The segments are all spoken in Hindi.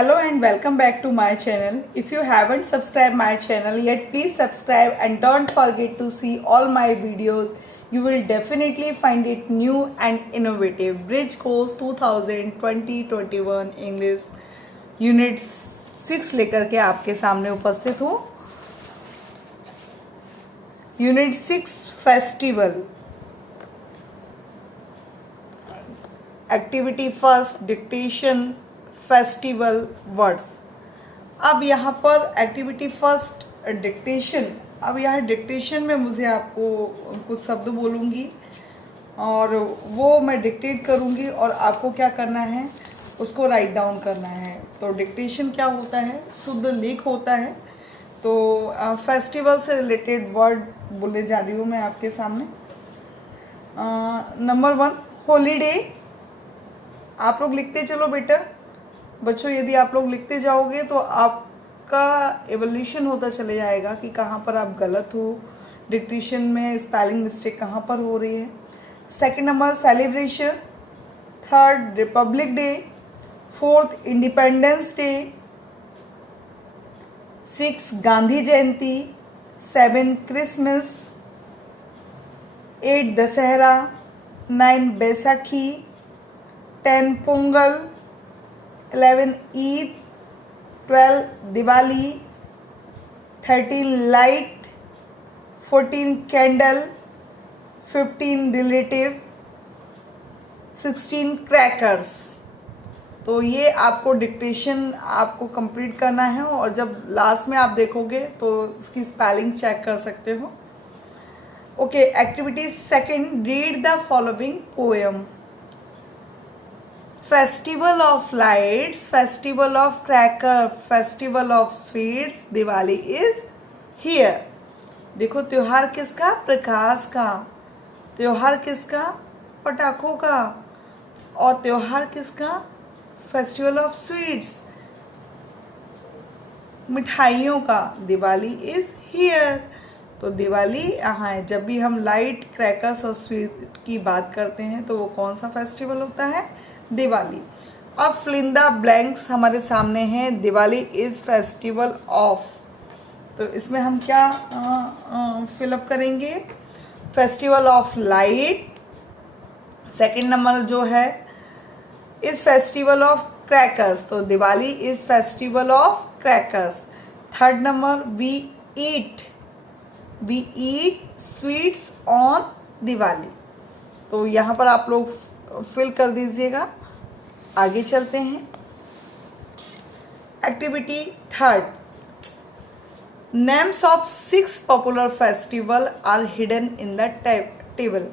Hello and welcome back to my channel. If you haven't subscribed my channel yet, please subscribe and don't forget to see all my videos. You will definitely find it new and innovative. Bridge Course 2020-21 English Unit 6 लेकर के आपके सामने उपस्थित हूँ. Unit 6 Festival. Activity first, dictation, festival words. अब यहाँ पर एक्टिविटी फर्स्ट डिक्टेशन. अब यहाँ डिक्टेशन में मुझे आपको कुछ शब्द बोलूँगी और वो मैं डिक्टेट करूँगी और आपको क्या करना है, उसको राइट डाउन करना है. तो डिक्टेशन क्या होता है, शुद्ध लेख होता है. तो फेस्टिवल से रिलेटेड वर्ड बोले जा रही हूँ मैं आपके सामने. Number 1 holiday. आप लोग लिखते चलो बेटा. बच्चों यदि आप लोग लिखते जाओगे तो आपका एवोल्यूशन होता चले जाएगा कि कहाँ पर आप गलत हो, डिक्टेशन में स्पेलिंग मिस्टेक कहाँ पर हो रही है. Second number celebration. Third republic day. Fourth independence day. 6 Gandhi Jayanti. 7 Christmas. 8 Dussehra. 9 Baisakhi. 10 Pongal. 11 Eid. 12 Diwali. 13 light. 14 candle. 15 relative. 16 crackers. तो ये आपको डिक्टेशन आपको कंप्लीट करना है और जब लास्ट में आप देखोगे तो इसकी स्पेलिंग चेक कर सकते हो. Okay. Activity second. Read the following poem. Festival of lights, festival of cracker, festival of sweets, Diwali is here. देखो त्योहार किसका, प्रकाश का. त्योहार किसका, पटाखों का. और त्योहार किसका, फेस्टिवल ऑफ स्वीट्स, मिठाइयों का. Diwali is here. तो दिवाली यहाँ है. जब भी हम लाइट, क्रैकर्स और स्वीट की बात करते हैं तो वो कौन सा फेस्टिवल होता है, दिवाली. अब फिल द ब्लैंक्स हमारे सामने हैं. Diwali is festival of. तो इसमें हम क्या फिलअप करेंगे, festival of light. Second number जो है इज फेस्टिवल ऑफ क्रैकर्स. तो Diwali is festival of crackers. Third number we eat sweets on Diwali. तो यहाँ पर आप लोग फिल कर दीजिएगा. आगे चलते हैं. Activity third. Names of 6 popular festival are hidden in the table.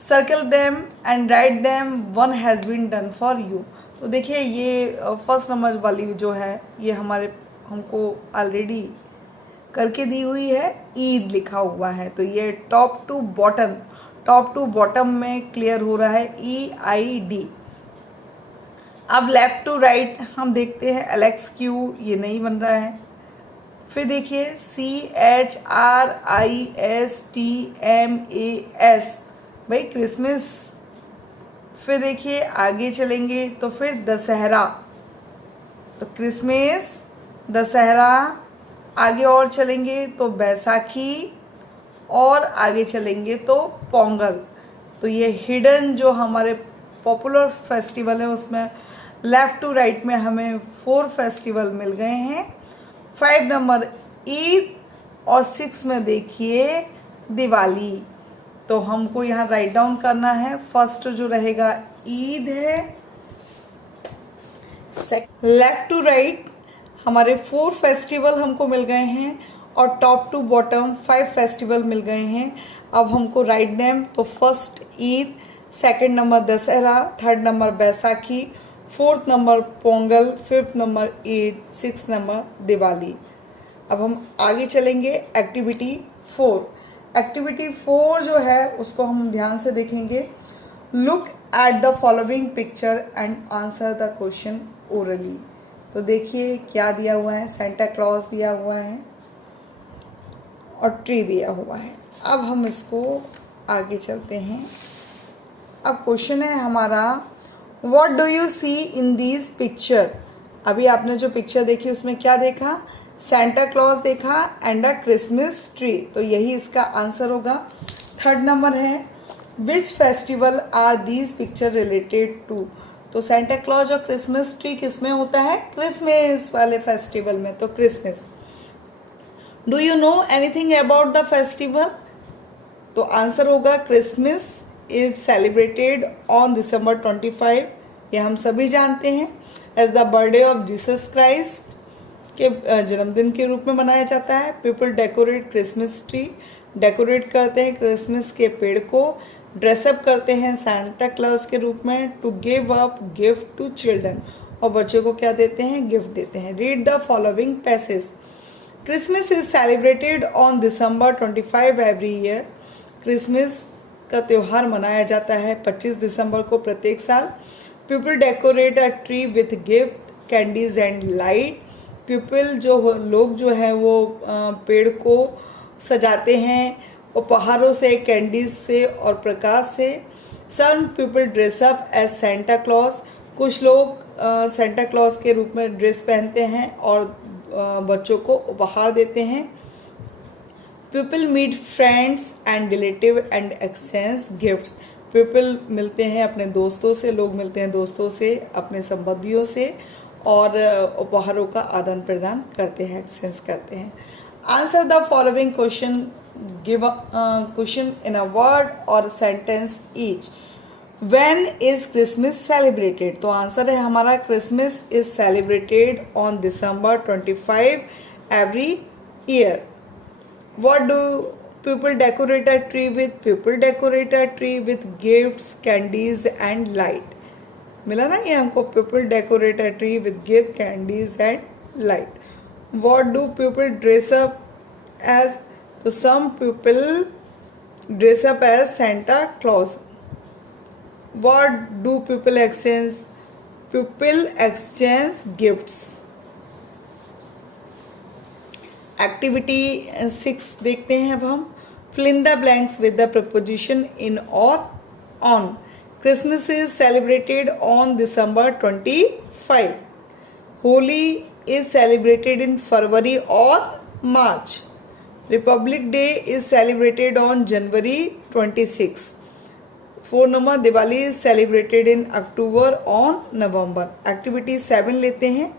Circle them and write them. One has been done for you. तो देखिए ये फर्स्ट नंबर वाली जो है ये हमको ऑलरेडी करके दी हुई है. ईद लिखा हुआ है. तो ये टॉप टू बॉटम में क्लियर हो रहा है EID. अब लेफ्ट टू राइट हम देखते हैं. LXQ ये नहीं बन रहा है. फिर देखिए CHRISTMAS भाई क्रिसमस. फिर देखिए आगे चलेंगे तो फिर दशहरा. तो क्रिसमस, दशहरा. आगे और चलेंगे तो बैसाखी और आगे चलेंगे तो पोंगल. तो ये हिडन जो हमारे पॉपुलर फेस्टिवल है उसमें लेफ़्ट टू राइट में हमें 4 फेस्टिवल मिल गए हैं. 5 नंबर ईद और 6 में देखिए दिवाली. तो हमको यहाँ राइट डाउन करना है. फर्स्ट जो रहेगा ईद है. लेफ़्ट टू राइट हमारे 4 फेस्टिवल हमको मिल गए हैं और टॉप टू बॉटम 5 फेस्टिवल मिल गए हैं. अब हमको राइट नेम. तो first Eid, second number Dussehra, third number Baisakhi, fourth number Pongal, fifth number Eid, 6th number Diwali. अब हम आगे चलेंगे. एक्टिविटी 4. एक्टिविटी 4 जो है उसको हम ध्यान से देखेंगे. Look at the following picture and answer the question orally. तो देखिए क्या दिया हुआ है. सेंटा क्लॉज दिया हुआ है और ट्री दिया हुआ है. अब हम इसको आगे चलते हैं. अब क्वेश्चन है हमारा, what do you see in these picture. अभी आपने जो पिक्चर देखी उसमें क्या देखा, सेंटा क्लॉज देखा एंड अ क्रिसमस ट्री, तो यही इसका आंसर होगा। थर्ड नंबर है which festival are these picture related to, तो सेंटा क्लॉज और क्रिसमस ट्री किस में होता है, क्रिसमस वाले फेस्टिवल में, तो Christmas. Do you know anything about the festival, तो आंसर होगा Christmas is celebrated on December 25, ये हम सभी जानते हैं, as the birthday of Jesus Christ के जन्मदिन के रूप में मनाया जाता है। People decorate Christmas tree, decorate करते हैं क्रिसमस के पेड़ को, ड्रेसअप करते हैं सैंटा क्लॉज के रूप में, to give up gift to children, और बच्चों को क्या देते हैं, गिफ्ट देते हैं। Read the following passage. Christmas is celebrated on December 25 every year, Christmas का त्यौहार मनाया जाता है 25 दिसंबर को प्रत्येक साल। People decorate a tree with gift candies and light, people जो लोग जो हैं वो पेड़ को सजाते हैं उपहारों से, कैंडीज से और प्रकाश से। Some people dress up as Santa Claus, कुछ लोग सेंटा क्लॉज के रूप में ड्रेस पहनते हैं और बच्चों को उपहार देते हैं। People meet friends and relative and exchange gifts, people मिलते हैं अपने दोस्तों से, लोग मिलते हैं दोस्तों से, अपने संबंधियों से, और उपहारों का आदान प्रदान करते हैं, एक्सचेंज करते हैं। Answer the following question, give question in a word और sentence each. When is Christmas celebrated, तो आंसर है हमारा Christmas is celebrated on December 25 every year. What do people decorate a tree with? People decorate a tree with gifts, candies and light. मिला ना ये हमको, people decorate a tree with gift, candies and light. What do people dress up as? So some people dress up as Santa Claus. What do people exchange? People exchange gifts. Activity 6 देखते हैं अब हम। Fill in the blanks with the preposition in और on. Christmas is celebrated on December 25। Holi is celebrated in February और March. Republic Day is celebrated on January 26। 4 number, Diwali is celebrated in October on November. Activity 7 लेते हैं।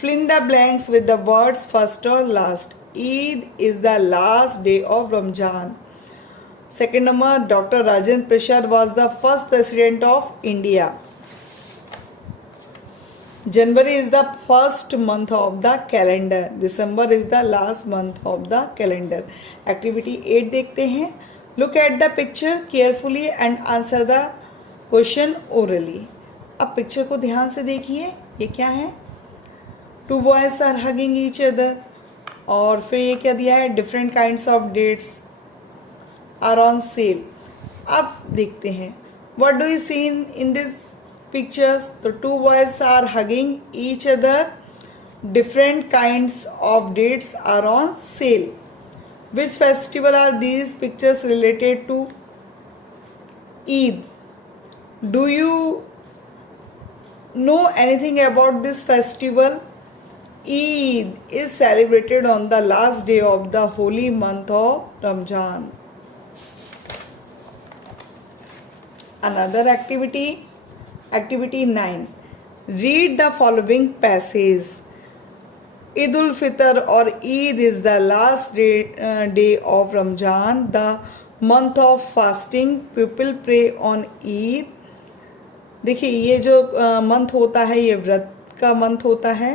Fill in the blanks with the words first or last. Eid is the last day of Ramzan. Second number, Dr. Rajendra Prasad was the first president of India. January is the first month of the calendar. December is the last month of the calendar. Activity 8 देखते हैं। Look at the picture carefully and answer the question orally. अब पिक्चर को ध्यान से देखिए, ये क्या है, two boys are hugging each other, और फिर ये क्या दिया है, different kinds of dates are on sale. अब देखते हैं what do you see in this pictures, तो two boys are hugging each other, different kinds of dates are on sale. Which festival are these pictures related to, Eid. Do you know anything about this festival? Eid is celebrated on the last day of the holy month of Ramzan. Another activity, activity 9. Read the following passage. Eid ul-Fitr or Eid is the last day of Ramzan, the month of fasting. People pray on Eid. देखिए ये जो मंथ होता है ये व्रत का मंथ होता है।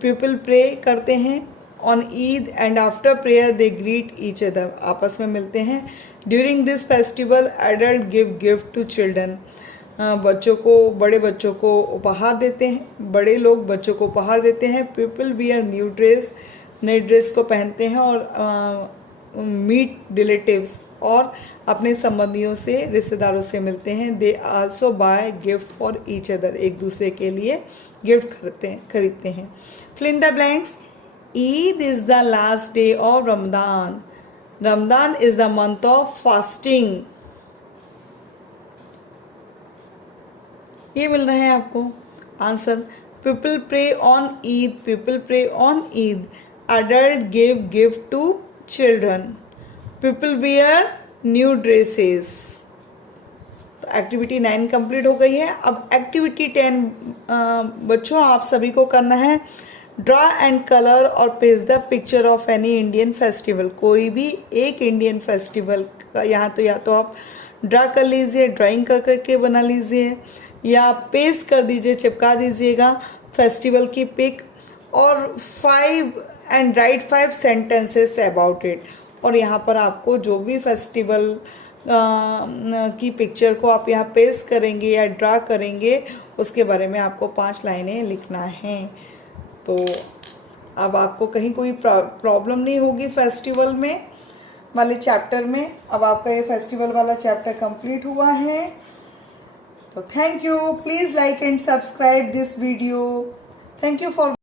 पीपल प्रे करते हैं on Eid and after prayer they greet each other, आपस में मिलते हैं। During this festival adult give gift to children, बच्चों को, बड़े बच्चों को उपहार देते हैं, बड़े लोग बच्चों को उपहार देते हैं। पीपल वियर न्यू ड्रेस, नए ड्रेस को पहनते हैं, और मीट रिलेटिव्स, और अपने संबंधियों से, रिश्तेदारों से मिलते हैं। They also buy gift for each other, एक दूसरे के लिए गिफ्ट खरीदते हैं। Fill in the blanks. Eid is the last day of Ramadan. Ramadan is the month of fasting. ये मिल रहे हैं आपको answer. People pray on Eid. People pray on Eid. Adult give gift to children. People wear new dresses. तो एक्टिविटी 9 कंप्लीट हो गई है। अब एक्टिविटी 10 बच्चों आप सभी को करना है ड्रा एंड कलर और paste the picture of any Indian festival. कोई भी एक इंडियन फेस्टिवल का यहाँ तो या तो आप ड्रा कर लीजिए, ड्राइंग कर करके बना लीजिए, या पेस्ट कर दीजिए, चिपका दीजिएगा फेस्टिवल की पिक, और 5 and right 5 sentences about it. और यहाँ पर आपको जो भी फेस्टिवल की पिक्चर को आप यहाँ पेस्ट करेंगे या ड्रा करेंगे उसके बारे में आपको 5 लाइनें लिखना है। तो अब आपको कहीं कोई प्रॉब्लम नहीं होगी फेस्टिवल में वाले चैप्टर में। अब आपका ये फेस्टिवल वाला चैप्टर कंप्लीट हुआ है। तो thank you. Please like and subscribe this video. Thank you for